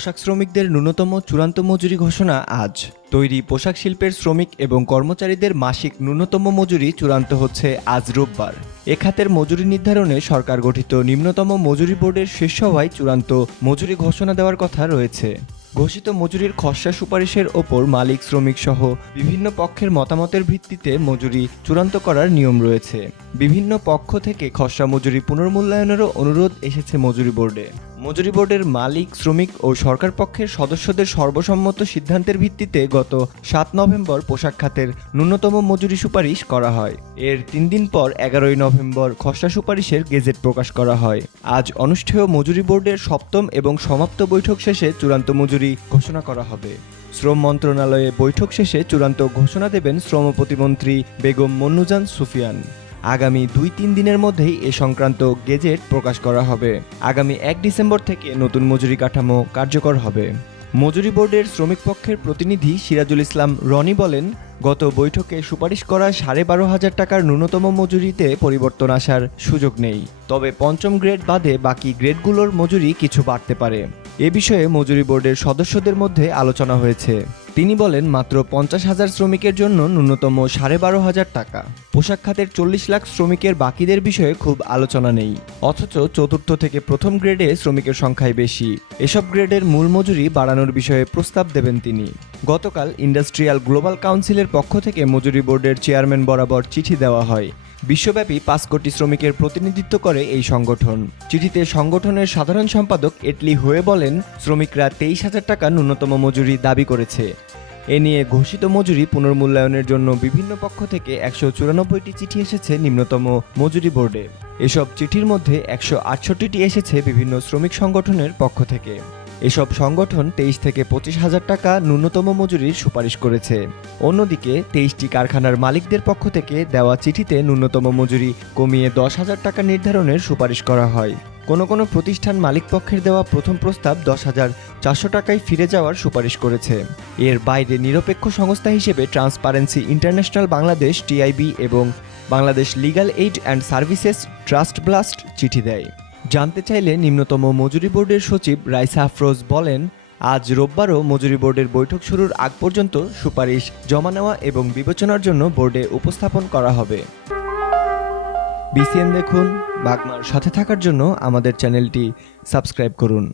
পোশাক শ্রমিকদের ন্যূনতম চূড়ান্ত মজুরি ঘোষণা আজ। তৈরি পোশাক শিল্পের শ্রমিক এবং কর্মচারীদের মাসিক ন্যূনতম মজুরি চূড়ান্ত হচ্ছে আজ রোববার। এ খাতের মজুরি নির্ধারণে সরকার গঠিত নিম্নতম মজুরি বোর্ডের শীর্ষ সভায় চূড়ান্ত মজুরি ঘোষণা দেওয়ার কথা রয়েছে। ঘোষিত মজুরির খসড়া সুপারিশের ওপর মালিক শ্রমিক সহ বিভিন্ন পক্ষের মতামতের ভিত্তিতে মজুরি চূড়ান্ত করার নিয়ম রয়েছে। বিভিন্ন পক্ষ থেকে খসড়া মজুরি পুনর্মূল্যায়নেরও অনুরোধ এসেছে মজুরি বোর্ডে। মজুরি বোর্ডের মালিক শ্রমিক ও সরকার পক্ষের সদস্যদের সর্বসম্মত সিদ্ধান্তের ভিত্তিতে গত ৭ নভেম্বর পোশাক খাতের ন্যূনতম মজুরি সুপারিশ করা হয়। এর ৩ দিন পর ১১ই নভেম্বর খসড়া সুপারিশের গেজেট প্রকাশ করা হয়। আজ অনুষ্ঠেয় মজুরি বোর্ডের সপ্তম এবং সমাপ্ত বৈঠক শেষে চূড়ান্ত মজুরি ঘোষণা করা হবে। শ্রম মন্ত্রণালয়ে বৈঠক শেষে চূড়ান্ত ঘোষণা দেবেন শ্রম প্রতিমন্ত্রী বেগম মন্নুজান সুফিয়ান। আগামী ২-৩ দিনের মধ্যেই এ সংক্রান্ত গেজেট প্রকাশ করা হবে। আগামী ১ ডিসেম্বর থেকে নতুন মজুরি কাঠামো কার্যকর হবে। মজুরি বোর্ডের শ্রমিক পক্ষের প্রতিনিধি সিরাজুল ইসলাম রনি বলেন, গত বৈঠকে সুপারিশ করা ১২,৫০০ টাকার ন্যূনতম মজুরিতে পরিবর্তন আসার সুযোগ নেই। তবে পঞ্চম গ্রেড বাদে বাকি গ্রেডগুলোর মজুরি কিছু বাড়তে পারে। এ বিষয়ে মজুরি বোর্ডের সদস্যদের মধ্যে আলোচনা হয়েছে। তিনি বলেন, মাত্র ৫০,০০০ শ্রমিকের জন্য ন্যূনতম ১২,৫০০ টাকা। পোশাক খাতের ৪০ লাখ শ্রমিকের বাকিদের বিষয়ে খুব আলোচনা নেই। অথচ চতুর্থ থেকে প্রথম গ্রেডে শ্রমিকের সংখ্যাই বেশি। এসব গ্রেডের মূল মজুরি বাড়ানোর বিষয়ে প্রস্তাব দেবেন তিনি। গতকাল ইন্ডাস্ট্রিয়াল গ্লোবাল কাউন্সিলের পক্ষ থেকে মজুরি বোর্ডের চেয়ারম্যান বরাবর চিঠি দেওয়া হয়। বিশ্বব্যাপী ৫ কোটি শ্রমিকের প্রতিনিধিত্ব করে এই সংগঠন। চিঠিতে সংগঠনের সাধারণ সম্পাদক এটলি হয়ে বলেন, শ্রমিকরা ২৩,০০০ টাকা ন্যূনতম মজুরি দাবি করেছে। এ নিয়ে ঘোষিত মজুরি পুনর্মূল্যায়নের জন্য বিভিন্ন পক্ষ থেকে ১৯৪টি চিঠি এসেছে নিম্নতম মজুরি বোর্ডে। এসব চিঠির মধ্যে ১৬৮টি এসেছে বিভিন্ন শ্রমিক সংগঠনের পক্ষ থেকে। এসব সংগঠন ২৩ থেকে ২৫,০০০ টাকা ন্যূনতম মজুরির সুপারিশ করেছে। অন্যদিকে ২৩টি কারখানার মালিকদের পক্ষ থেকে দেওয়া চিঠিতে ন্যূনতম মজুরি কমিয়ে ১০,০০০ টাকা নির্ধারণের সুপারিশ করা হয়। কোনো প্রতিষ্ঠান মালিকপক্ষের দেওয়া প্রথম প্রস্তাব ১০,৪০০ টাকায় ফিরে যাওয়ার সুপারিশ করেছে। এর বাইরে নিরপেক্ষ সংস্থা হিসেবে ট্রান্সপারেন্সি ইন্টারন্যাশনাল বাংলাদেশ টিআইবি এবং Bangladesh legal aid and services trust blast চিঠি দেয়। জানতে চাইলে নিম্নতম মজুরি বোর্ডের সচিব রাইসা আফরোজ বলেন, আজ রোববারও মজুরি বোর্ডের বৈঠক শুরুর আগ পর্যন্ত সুপারিশ জমা নেওয়া এবং বিবেচনার জন্য বোর্ডে উপস্থাপন করা হবে। বিসিএন দেখুন। বাগমার সাথে থাকার জন্য আমাদের চ্যানেলটি সাবস্ক্রাইব করুন।